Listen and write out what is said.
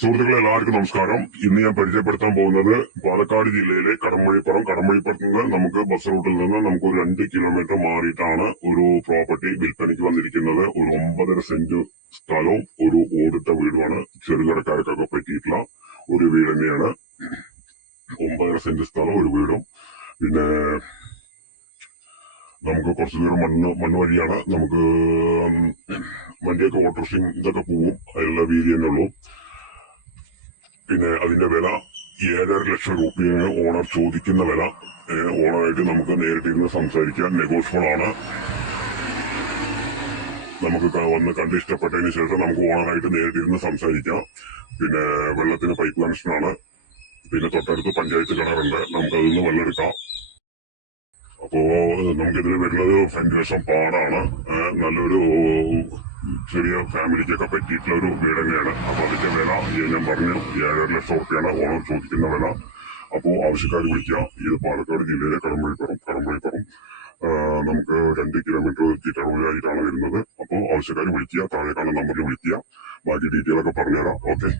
സുഹൃത്തുക്കളെ എല്ലാവർക്കും നമസ്കാരം. ഇന്ന് ഞാൻ പരിചയപ്പെടുത്താൻ പോകുന്നത് പാലക്കാട് ജില്ലയിലെ കടമ്പഴിപ്പുറത്ത് നിന്ന് നമുക്ക് ബസ് റൂട്ടിൽ നിന്ന് നമുക്ക് ഒരു 2 കിലോമീറ്റർ മാറിയിട്ടാണ് ഒരു പ്രോപ്പർട്ടി വിൽപ്പനയ്ക്ക് വന്നിരിക്കുന്നത്. ഒരു 9.5 സെന്റ് സ്ഥലവും ഒരു ഓടിട്ട വീടുമാണ്. ചെറുകിടക്കാർക്കൊക്കെ പറ്റിയിട്ടുള്ള ഒരു വീട് തന്നെയാണ്. 9.5 സെന്റ് സ്ഥലം, ഒരു വീടും. പിന്നെ നമുക്ക് കുറച്ചു ദൂരം മണ്ണ് വഴിയാണ്. നമുക്ക് വണ്ടിയൊക്കെ ഓട്ടോറിക്ഷ ഇതൊക്കെ പോവും. അതിലുള്ള വീതി തന്നെ ഉള്ളൂ. പിന്നെ അതിന്റെ വില 7.5 ലക്ഷം രൂപയാണ് ഓണർ ചോദിക്കുന്ന വില. ഓണറായിട്ട് നമുക്ക് നേരിട്ടിരുന്ന് സംസാരിക്കാം. നെഗോഷ്യബിൾ ആണ്. നമുക്ക് വന്ന് കണ്ട് ഇഷ്ടപ്പെട്ടതിന് ശേഷം നമുക്ക് ഓണറായിട്ട് നേരിട്ടിരുന്ന് സംസാരിക്കാം. പിന്നെ വെള്ളത്തിന് പൈപ്പ് കണക്ഷനാണ്. പിന്നെ തൊട്ടടുത്ത് പഞ്ചായത്ത് കിണറുണ്ട്. നമുക്ക് അതിൽ നിന്ന് വെള്ളം എടുക്കാം. അപ്പോ നമുക്കിതിൽ വരുന്നത് ഫ്രണ്ട് വശം പാടാണ്. നല്ലൊരു ചെറിയ ഫാമിലിക്കൊക്കെ പറ്റിയിട്ടുള്ള ഒരു വീട് തന്നെയാണ്. അപ്പൊ അതിന്റെ വില ഞാൻ പറഞ്ഞു 7.5 ലക്ഷം രൂപയാണ് ഓണർ ചോദിക്കുന്ന വില. അപ്പോ ആവശ്യക്കാർ വിളിക്കുക. ഇത് പാലക്കാട് ജില്ലയിലെ കടമ്പഴിപ്പുറം നമുക്ക് 2 കിലോമീറ്റർ ചുറ്റളവിലായിട്ടാണ് വരുന്നത്. അപ്പോൾ ആവശ്യക്കാർ വിളിക്കുക. താഴെ കാണുന്ന നമ്പറിൽ വിളിക്കുക. ബാക്കി ഡീറ്റെയിൽ ഒക്കെ പറഞ്ഞുതരാം. ഓക്കെ.